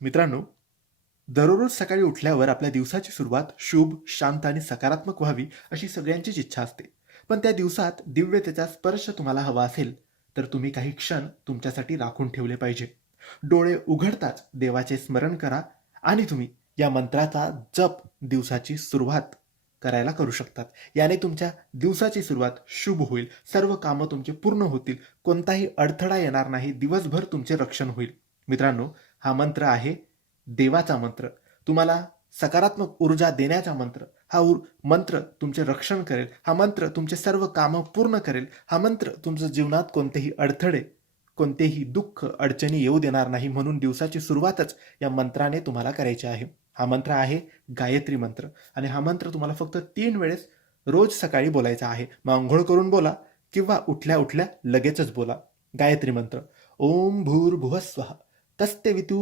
मित्रांनो, दररोज सकाळी उठल्यावर आपल्या दिवसाची सुरुवात शुभ, शांत आणि सकारात्मक व्हावी अशी सगळ्यांचीच इच्छा असते. पण त्या दिवसात दिव्यतेचा स्पर्श तुम्हाला हवा असेल, तर तुम्ही काही क्षण तुमच्यासाठी राखून ठेवले पाहिजे. डोळे उघडताच देवाचे स्मरण करा आणि तुम्ही या मंत्राचा जप दिवसाची सुरुवात करायला करू शकतात. याने तुमच्या दिवसाची सुरुवात शुभ होईल, सर्व कामं तुमची पूर्ण होतील, कोणताही अडथळा येणार नाही, दिवसभर तुमचे रक्षण होईल. मित्रांनो, हा मंत्र आहे देवाचा मंत्र. तुम्हाला सकारात्मक ऊर्जा देण्याचा मंत्र. हा मंत्र तुमचे रक्षण करेल. हा मंत्र तुमचे सर्व कामं पूर्ण करेल. हा मंत्र तुमच्या जीवनात कोणतेही अडथळे, कोणतेही दुःख, अडचणी येऊ देणार नाही. म्हणून दिवसाची सुरुवातच या मंत्राने तुम्हाला करायची आहे. हा मंत्र आहे गायत्री मंत्र आणि हा मंत्र तुम्हाला फक्त 3 वेळेस रोज सकाळी बोलायचा आहे. मग अंघोळ करून बोला किंवा उठल्या उठल्या लगेचच बोला. गायत्री मंत्र. ओम भूर्भुवः स्वः तस्ते वितु